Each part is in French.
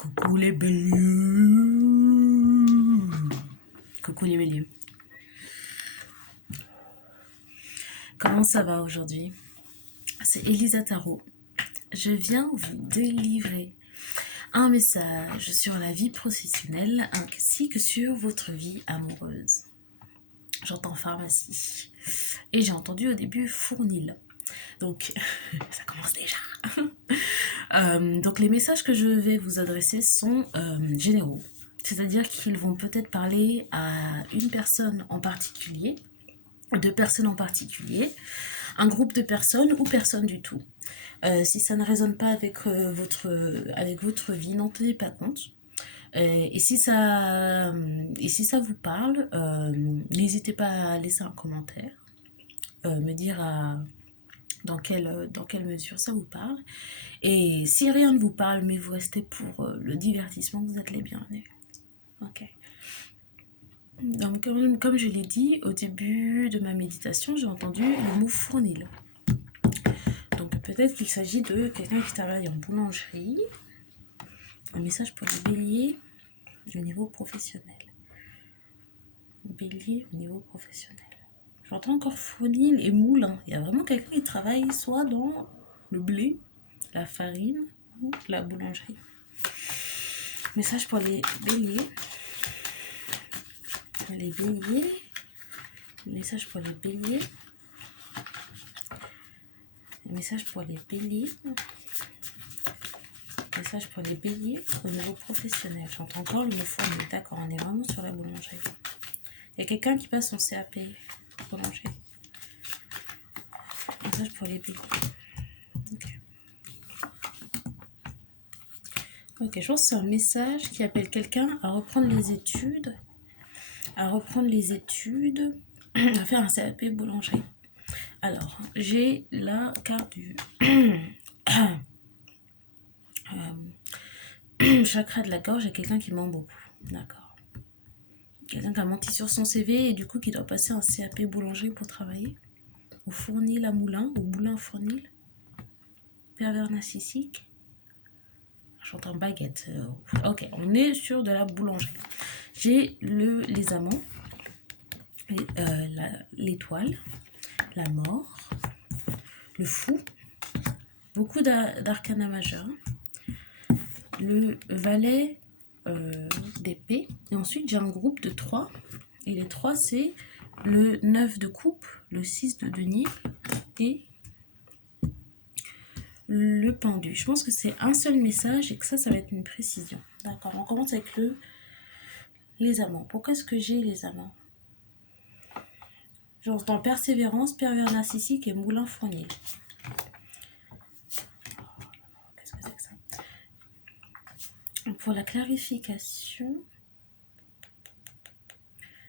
Coucou les béliers. Coucou les béliers. Comment ça va aujourd'hui? C'est Elisa Tarot. Je viens vous délivrer un message sur la vie professionnelle ainsi que sur votre vie amoureuse. J'entends pharmacie et j'ai entendu au début fournil. Donc, ça commence déjà. Donc, les messages que je vais vous adresser sont généraux. C'est-à-dire qu'ils vont peut-être parler à une personne en particulier, deux personnes en particulier, un groupe de personnes ou personne du tout. Si ça ne résonne pas avec votre vie, n'en tenez pas compte. Et si ça vous parle, n'hésitez pas à laisser un commentaire, me dire dans quelle mesure ça vous parle. Et si rien ne vous parle, mais vous restez pour le divertissement, vous êtes les bienvenus. Ok. Donc, comme je l'ai dit au début de ma méditation, j'ai entendu le mot fournil. Donc, peut-être qu'il s'agit de quelqu'un qui travaille en boulangerie. Un message pour les béliers au niveau professionnel. Bélier au niveau professionnel. J'entends encore fournil et moulin. Il y a vraiment quelqu'un qui travaille soit dans le blé, la farine ou la boulangerie. Message pour les béliers. Les béliers. Message pour les béliers. Message pour les béliers. Message pour les béliers au niveau professionnel. J'entends encore le mot fournil. D'accord, on est vraiment sur la boulangerie. Il y a quelqu'un qui passe son CAP boulanger. Message pour les béliers. Ok, je pense que c'est un message qui appelle quelqu'un à reprendre les études. À faire un CAP boulangerie. Alors, j'ai la carte du chakra de la gorge et quelqu'un qui ment beaucoup. D'accord. Quelqu'un qui a menti sur son CV et du coup qui doit passer un CAP boulangerie pour travailler. Au fournil à moulin, au moulin fournil. Pervers narcissique. J'entends baguette. Ok, on est sur de la boulangerie. J'ai les amants, l'étoile, la mort, le fou, beaucoup d'arcana majeurs, le valet d'épée, et ensuite j'ai un groupe de 3, et les 3 c'est le 9 de coupe, le 6 de denier et le pendu. Je pense que c'est un seul message et que ça va être une précision. D'accord, on commence avec les amants. Pourquoi est-ce que j'ai les amants? J'entends persévérance, pervers narcissique et moulin fournil. Qu'est-ce que c'est que ça? Pour la clarification,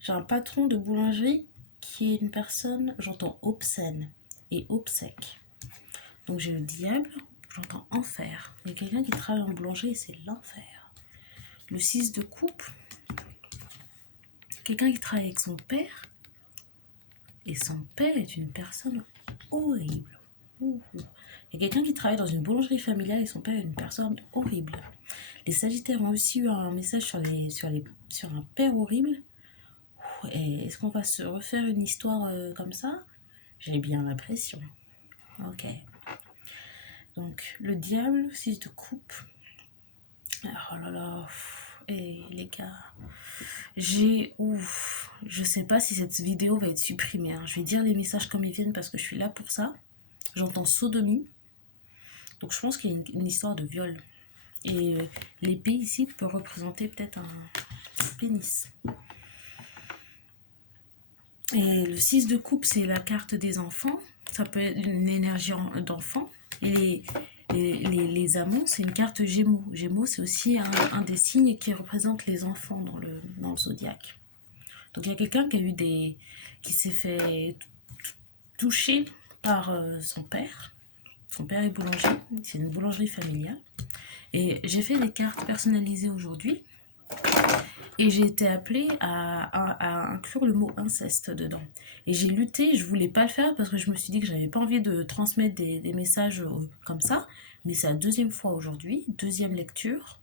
j'ai un patron de boulangerie qui est une personne, j'entends obscène et obsèque. Donc j'ai le diable, j'entends enfer. Il y a quelqu'un qui travaille en boulangerie et c'est l'enfer. Le 6 de coupe, quelqu'un qui travaille avec son père. Et son père est une personne horrible. Il y a quelqu'un qui travaille dans une boulangerie familiale et son père est une personne horrible. Les Sagittaires ont aussi eu un message sur un père horrible. Et est-ce qu'on va se refaire une histoire comme ça? J'ai bien l'impression. Ok. Donc, le diable, 6 de coupe. Oh là là. Et les gars, je sais pas si cette vidéo va être supprimée. Je vais dire les messages comme ils viennent parce que je suis là pour ça. J'entends sodomie. Donc je pense qu'il y a une histoire de viol. Et l'épée ici peut représenter peut-être un pénis. Et le 6 de coupe, c'est la carte des enfants. Ça peut être une énergie d'enfant. Et les amants, c'est une carte Gémeaux. Gémeaux, c'est aussi un des signes qui représente les enfants dans le zodiaque. Donc il y a quelqu'un qui s'est fait toucher par son père. Son père est boulanger. C'est une boulangerie familiale. Et j'ai fait des cartes personnalisées aujourd'hui. Et j'ai été appelée à inclure le mot inceste dedans. Et j'ai lutté, je voulais pas le faire parce que je me suis dit que j'avais pas envie de transmettre des messages comme ça. Mais c'est la deuxième fois aujourd'hui, deuxième lecture,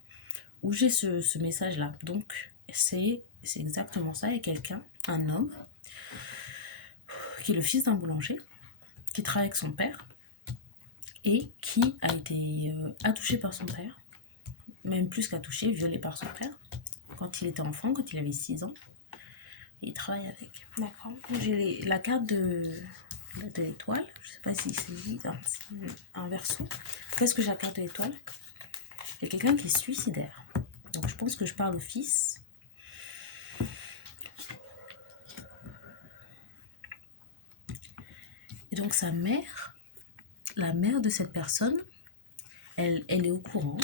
où j'ai ce message-là. Donc, c'est exactement ça. Il y a quelqu'un, un homme, qui est le fils d'un boulanger, qui travaille avec son père et qui a été attouché par son père, même plus qu'attouché, violé par son père, quand il était enfant, quand il avait 6 ans. Et il travaille avec. D'accord. J'ai la carte de l'étoile. Je ne sais pas si c'est un verso. Qu'est-ce que j'ai la carte de l'étoile? Il y a quelqu'un qui est suicidaire. Donc je pense que je parle au fils. Et donc sa mère, la mère de cette personne, elle est au courant.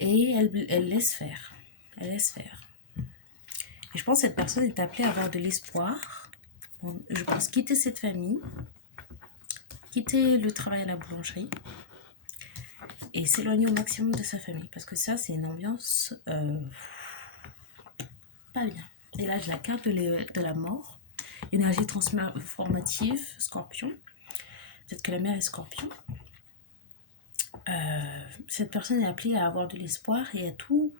Et elle laisse faire. Elle laisse faire. Et je pense que cette personne est appelée à avoir de l'espoir. Je pense quitter cette famille, quitter le travail à la boulangerie et s'éloigner au maximum de sa famille. Parce que ça, c'est une ambiance pas bien. Et là, j'ai la carte de la mort. Énergie transformative, scorpion. Peut-être que la mère est scorpion. Cette personne est appelée à avoir de l'espoir et à tout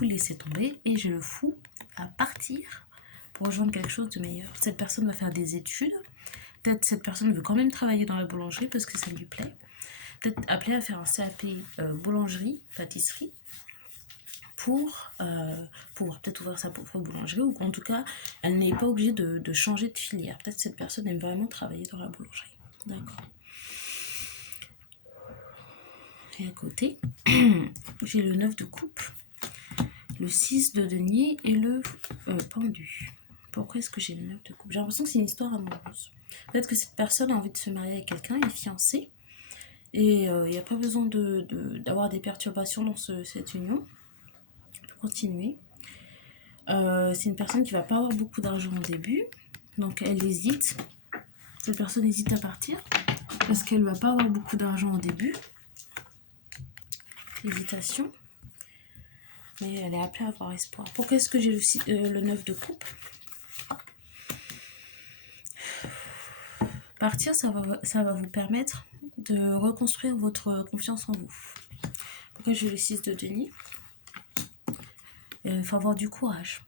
laisser tomber. Et je le fous à partir pour rejoindre quelque chose de meilleur. Cette personne va faire des études. Peut-être cette personne veut quand même travailler dans la boulangerie parce que ça lui plaît. Peut-être appelée à faire un CAP boulangerie, pâtisserie, pour pouvoir peut-être ouvrir sa propre boulangerie, ou qu'en tout cas, elle n'est pas obligée de changer de filière. Peut-être cette personne aime vraiment travailler dans la boulangerie. D'accord. Et à côté, j'ai le 9 de coupe, le 6 de denier et le pendu. Pourquoi est-ce que j'ai le 9 de coupe? J'ai l'impression que c'est une histoire amoureuse. Peut-être que cette personne a envie de se marier avec quelqu'un, est fiancée, et il n'y a pas besoin d'avoir des perturbations dans cette union. On peut continuer. C'est une personne qui va pas avoir beaucoup d'argent au début, donc elle hésite. Cette personne hésite à partir parce qu'elle va pas avoir beaucoup d'argent au début. Hésitation. Mais elle est appelée à avoir espoir. Pourquoi est-ce que j'ai le 9 de coupe? Partir, ça va vous permettre de reconstruire votre confiance en vous. Pourquoi j'ai le 6 de denier? Il faut avoir du courage.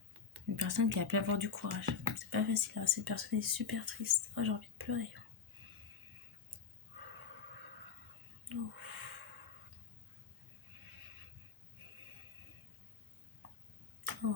Une personne qui est appelée à avoir du courage. C'est pas facile. Hein. Cette personne est super triste. Oh, j'ai envie de pleurer. Oh. Oh.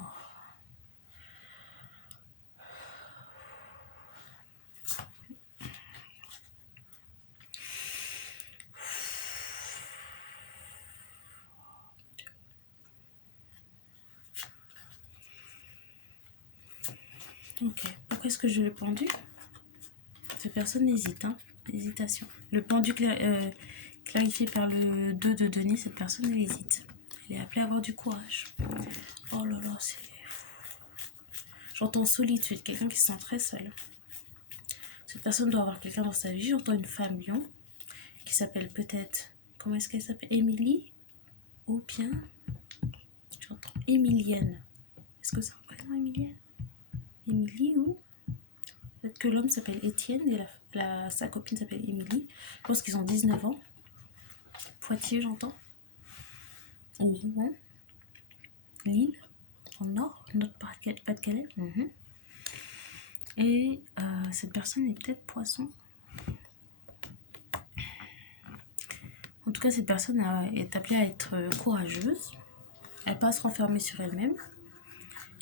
Ok, pourquoi est-ce que je l'ai pendu? Cette personne hésite, hein. Hésitation. Le pendu clarifié par le 2 de denier, cette personne elle hésite. Elle est appelée à avoir du courage. Oh là là, c'est... J'entends solitude, quelqu'un qui se sent très seul. Cette personne doit avoir quelqu'un dans sa vie. J'entends une femme lion qui s'appelle peut-être... Comment est-ce qu'elle s'appelle? Émilie? Ou bien... J'entends Émilienne. Est-ce que c'est un prénom, Émilienne? Émilie ou... Peut-être que l'homme s'appelle Étienne et sa copine s'appelle Émilie. Je pense qu'ils ont 19 ans. Poitiers, j'entends. Rouen. Lille. En Nord. Notre Pas-de-Calais. Et cette personne est peut-être poisson. En tout cas, cette personne est appelée à être courageuse. Elle pas à se renfermer sur elle-même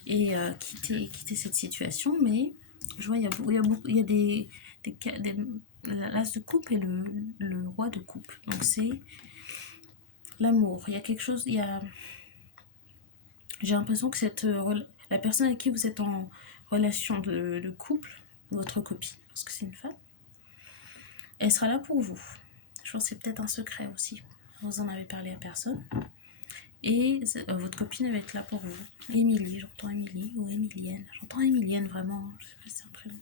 et quitter cette situation. Mais je vois, il y a des l'as de coupe et le roi de coupe. Donc c'est l'amour. Il y a quelque chose, j'ai l'impression que la personne avec qui vous êtes en relation de couple, votre copine, parce que c'est une femme, elle sera là pour vous. Je pense que c'est peut-être un secret aussi. Vous en avez parlé à personne. Et votre copine elle va être là pour vous. Émilie, j'entends Émilie ou Émilienne. J'entends Émilienne vraiment, je sais pas si c'est un prénom.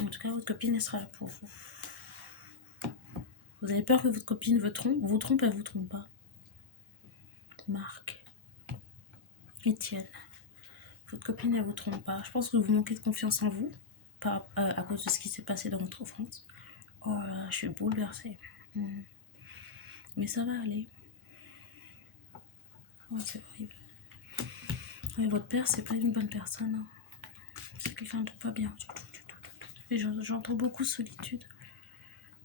En tout cas, votre copine elle sera là pour vous. Vous avez peur que votre copine vous trompe, elle vous trompe pas. Marc. Étienne. Votre copine elle vous trompe pas. Je pense que vous manquez de confiance en vous à cause de ce qui s'est passé dans votre enfance. Oh là, je suis bouleversée. Mais ça va aller. Oh, c'est horrible. Et votre père, c'est pas une bonne personne. Hein. C'est quelqu'un de pas bien. Et j'entends beaucoup solitude.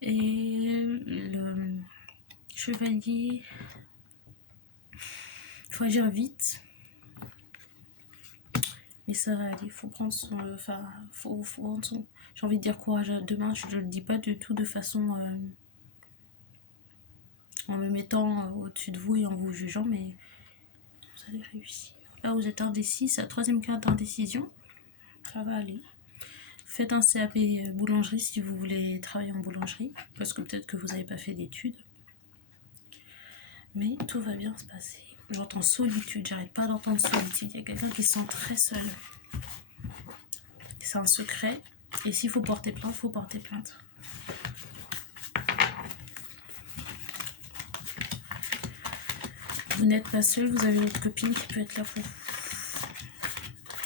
Et le chevalier, il faut agir vite. Mais ça va aller, faut prendre son... Enfin, faut prendre son... J'ai envie de dire courage demain, je ne le dis pas du tout de façon... en me mettant au-dessus de vous et en vous jugeant, mais vous allez réussir. Là, vous êtes indécis, c'est la troisième carte d'indécision. Ça va aller. Faites un CAP boulangerie si vous voulez travailler en boulangerie, parce que peut-être que vous n'avez pas fait d'études. Mais tout va bien se passer. J'entends solitude, j'arrête pas d'entendre solitude. Il y a quelqu'un qui se sent très seul. C'est un secret. Et s'il faut porter plainte, il faut porter plainte. Vous n'êtes pas seul, vous avez votre copine qui peut être là pour vous.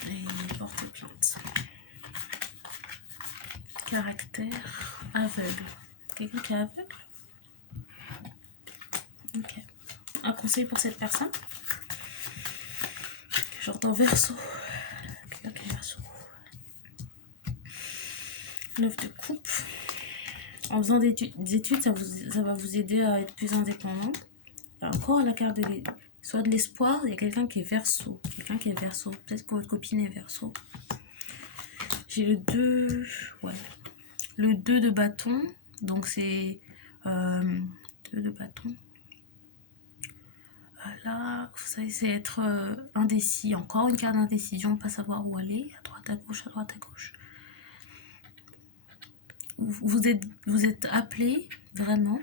Et porter plainte. Caractère aveugle. Quelqu'un qui est aveugle? Ok. Un conseil pour cette personne? J'entends Verseau. Quelqu'un qui est Verseau. 9 de coupe. En faisant des études, ça va vous aider à être plus indépendant. Encore la carte de soit de l'espoir, il y a quelqu'un qui est Verseau. Quelqu'un qui est Verseau. Peut-être que votre copine est Verseau. J'ai le 2. Ouais. Le 2 de bâton. Donc c'est 2 de bâton. Là, vous savez, c'est être indécis. Encore une carte d'indécision, pas savoir où aller. À droite, à gauche, à droite, à gauche. Vous êtes appelé, vraiment,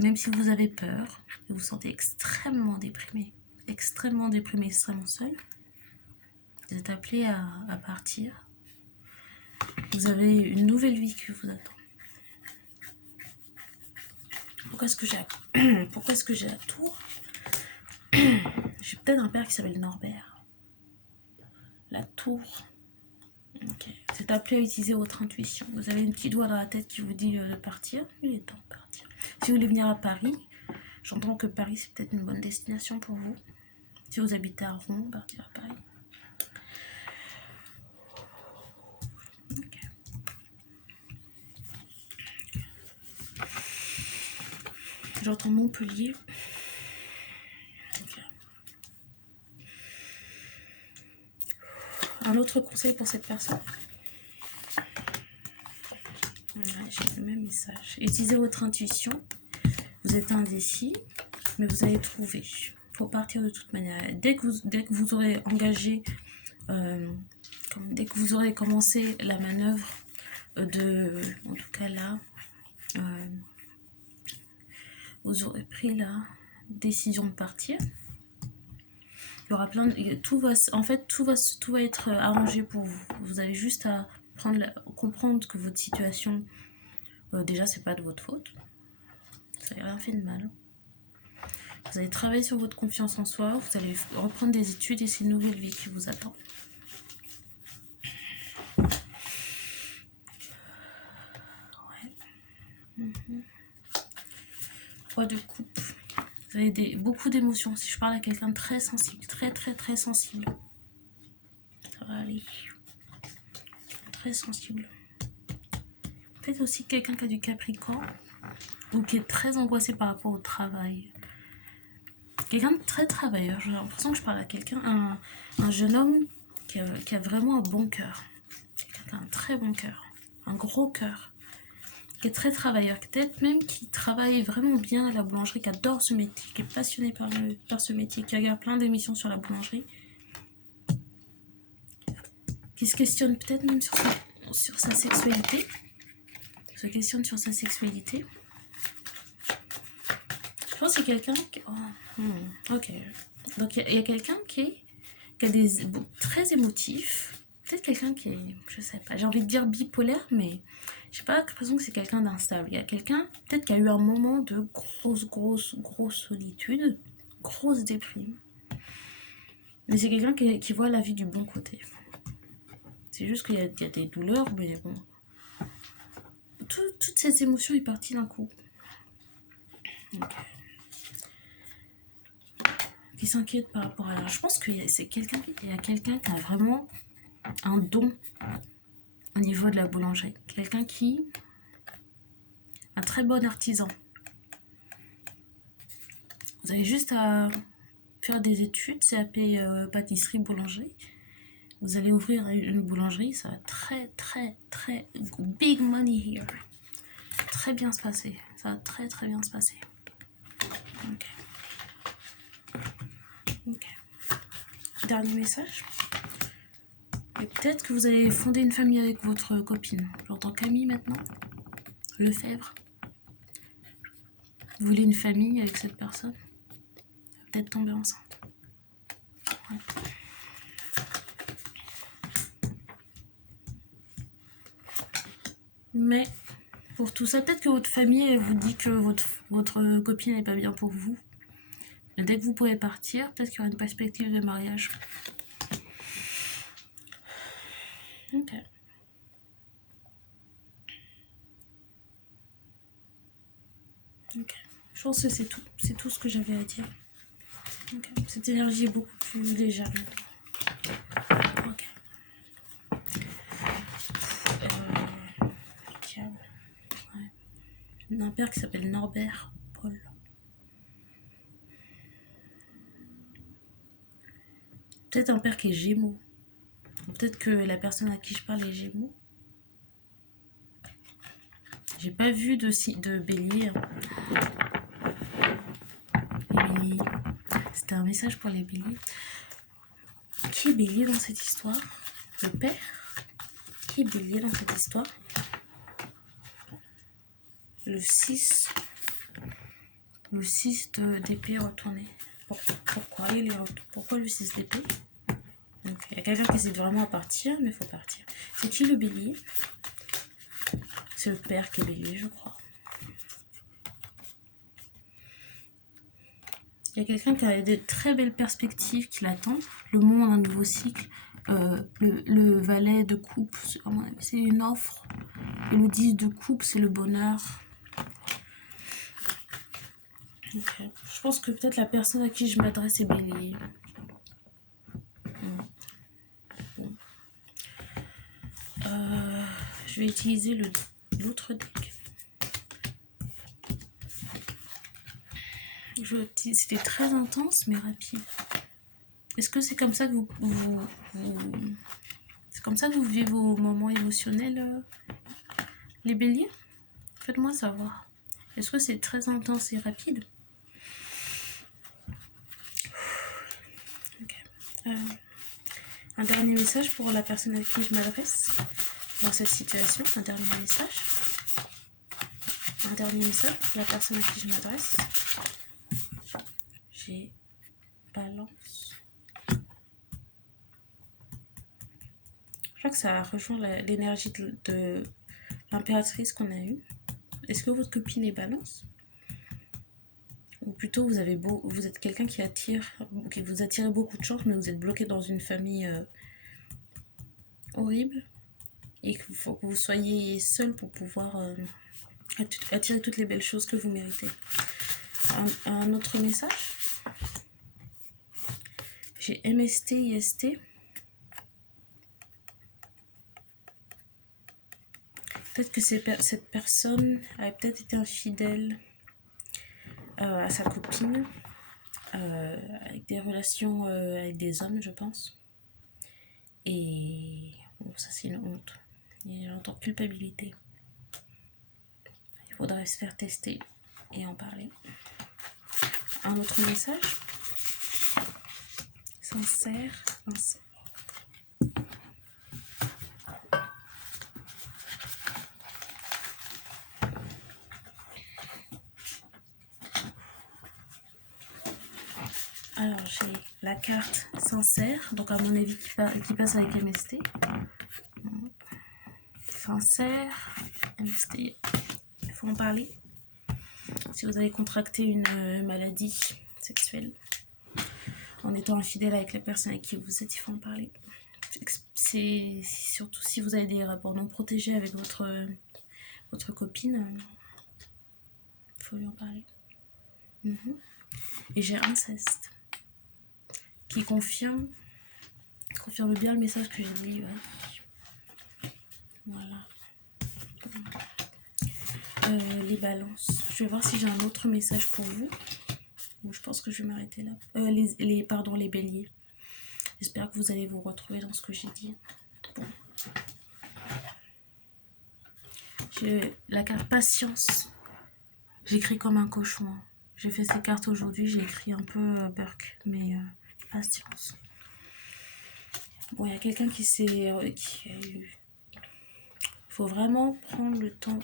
même si vous avez peur, et vous vous sentez extrêmement déprimé, extrêmement seul. Vous êtes appelé à partir. Vous avez une nouvelle vie qui vous attend. Pourquoi est-ce que j'ai la tour? J'ai peut-être un père qui s'appelle Norbert. La tour. Ok. C'est appelé à utiliser votre intuition. Vous avez une petite voix dans la tête qui vous dit de partir. Il est temps de partir. Si vous voulez venir à Paris, j'entends que Paris c'est peut-être une bonne destination pour vous. Si vous habitez à Rouen, partir à Paris. Okay. J'entends Montpellier. Okay. Un autre conseil pour cette personne. Ouais, j'ai le même message. Utilisez votre intuition. Vous êtes indécis, mais vous allez trouver. Il faut partir de toute manière. Dès que vous aurez engagé, dès que vous aurez commencé la manœuvre en tout cas là, vous aurez pris la décision de partir. Il y aura plein de, tout va être arrangé pour vous. Vous avez juste à comprendre que votre situation, déjà c'est pas de votre faute. Ça n'a rien fait de mal. Vous allez travailler sur votre confiance en soi. Vous allez reprendre des études et c'est une nouvelle vie qui vous attend. Ouais. Roi de coupe. Vous avez beaucoup d'émotions. Si je parle à quelqu'un de très sensible, très sensible, ça va aller. Très sensible. Peut-être aussi quelqu'un qui a du Capricorne ou qui est très angoissé par rapport au travail. Quelqu'un de très travailleur. J'ai l'impression que je parle à quelqu'un, un jeune homme qui a vraiment un bon cœur. Quelqu'un qui a un très bon cœur, un gros cœur, qui est très travailleur, peut-être même qui travaille vraiment bien à la boulangerie, qui adore ce métier, qui est passionné par ce métier, qui regarde plein d'émissions sur la boulangerie, qui se questionne peut-être même sur sa sexualité, Je pense que c'est quelqu'un qui... ok. Donc il y a quelqu'un qui a très émotif. Peut-être quelqu'un qui est, je sais pas, j'ai envie de dire bipolaire, mais j'ai pas l'impression que c'est quelqu'un d'instable. Il y a quelqu'un, peut-être qui a eu un moment de grosse solitude, grosse déprime. Mais c'est quelqu'un qui voit la vie du bon côté. C'est juste qu'il y a des douleurs, mais bon. Toutes ces émotions est partie d'un coup. Okay. qui s'inquiète par rapport à l'argent. Je pense qu'il y a quelqu'un qui a vraiment un don au niveau de la boulangerie. Quelqu'un qui... un très bon artisan. Vous avez juste à faire des études, CAP pâtisserie, boulangerie. Vous allez ouvrir une boulangerie, ça va très big money here. Très bien se passer. Ça va très bien se passer. Ok. Ok. Dernier message. Et peut-être que vous allez fonder une famille avec votre copine. J'entends Camille maintenant. Lefebvre. Vous voulez une famille avec cette personne? Peut-être tomber enceinte. Ouais. Mais pour tout ça, peut-être que votre famille vous dit que votre copine n'est pas bien pour vous. Mais dès que vous pourrez partir, peut-être qu'il y aura une perspective de mariage. Ok. Ok. Je pense que c'est tout. C'est tout ce que j'avais à dire. Okay. Cette énergie est beaucoup plus légère maintenant. Ok. Diable. Ouais. Un père qui s'appelle Norbert Paul. Peut-être un père qui est Gémeaux. Peut-être que la personne à qui je parle est Gémeaux. J'ai pas vu de bélier. Les béliers. C'était un message pour les béliers. Qui est bélier dans cette histoire? Le père? Qui est bélier dans cette histoire? Le 6. Le 6 d'épée retourné. Pourquoi le 6 d'épée? Donc, il y a quelqu'un qui hésite vraiment à partir, mais il faut partir. C'est qui le bélier? C'est le père qui est bélier, je crois. Il y a quelqu'un qui a des très belles perspectives qui l'attend. Le monde, un nouveau cycle. Le valet de coupe, c'est une offre. Et le 10 de coupe, c'est le bonheur. Okay. Je pense que peut-être la personne à qui je m'adresse est bélier. Bon. Je vais utiliser l'autre deck. C'était très intense mais rapide. Est-ce que c'est comme ça que c'est comme ça que vous vivez vos moments émotionnels, les béliers? Faites-moi savoir. Est-ce que c'est très intense et rapide? Okay. Un dernier message pour la personne à qui je m'adresse dans cette situation. Un dernier message. Un dernier message pour la personne à qui je m'adresse. J'ai Balance. Je crois que ça rejoint l'énergie de l'impératrice qu'on a eue. Est-ce que votre copine est Balance? Ou plutôt vous êtes quelqu'un qui vous attire beaucoup de chance, mais vous êtes bloqué dans une famille horrible et qu'il faut que vous soyez seul pour pouvoir attirer toutes les belles choses que vous méritez. Un autre message. J'ai MST, IST. Peut-être que cette personne a peut-être été infidèle à sa copine, avec des relations avec des hommes, je pense. Et bon, ça, c'est une honte. Et j'entends culpabilité. Il faudrait se faire tester et en parler. Un autre message. Sincère. Alors j'ai la carte sincère, donc à mon avis qui passe avec MST. Sincère, MST. Il faut en parler. Si vous avez contracté une maladie sexuelle en étant infidèle avec la personne avec qui vous êtes, il faut en parler. C'est surtout si vous avez des rapports non protégés avec votre copine, il faut lui en parler. Et j'ai inceste. qui confirme bien le message que j'ai dit. Ouais. Voilà. Les balances. Je vais voir si j'ai un autre message pour vous. Bon, je pense que je vais m'arrêter là. Pardon, les béliers. J'espère que vous allez vous retrouver dans ce que j'ai dit. Bon. La carte patience. J'écris comme un cauchemar. J'ai fait ces cartes aujourd'hui, j'ai écrit un peu burk, mais patience. Bon, il y a quelqu'un qui a eu... Il faut vraiment prendre le temps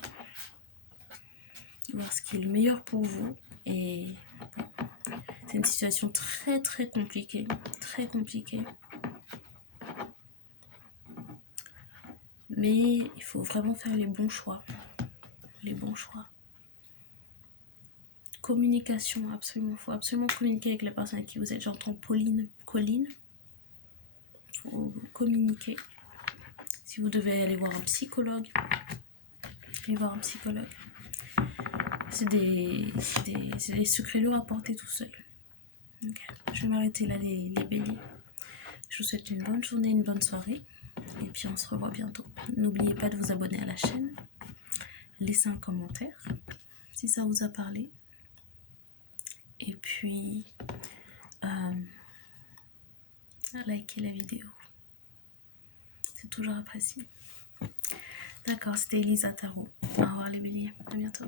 de voir ce qui est le meilleur pour vous. Et bon, c'est une situation très très compliquée. Très compliquée. Mais il faut vraiment faire les bons choix. Les bons choix. Communication, absolument. Il faut absolument communiquer avec la personne avec qui vous êtes. J'entends Colline. Il faut communiquer. Si vous devez aller voir un psychologue, allez voir un psychologue. C'est des secrets lourds à porter tout seul. Okay. Je vais m'arrêter là, les béliers. Je vous souhaite une bonne journée, une bonne soirée. Et puis on se revoit bientôt. N'oubliez pas de vous abonner à la chaîne. Laissez un commentaire si ça vous a parlé. Et puis, likez la vidéo. C'est toujours apprécié. D'accord, c'était Elisa Tarot. Au revoir les béliers. À bientôt.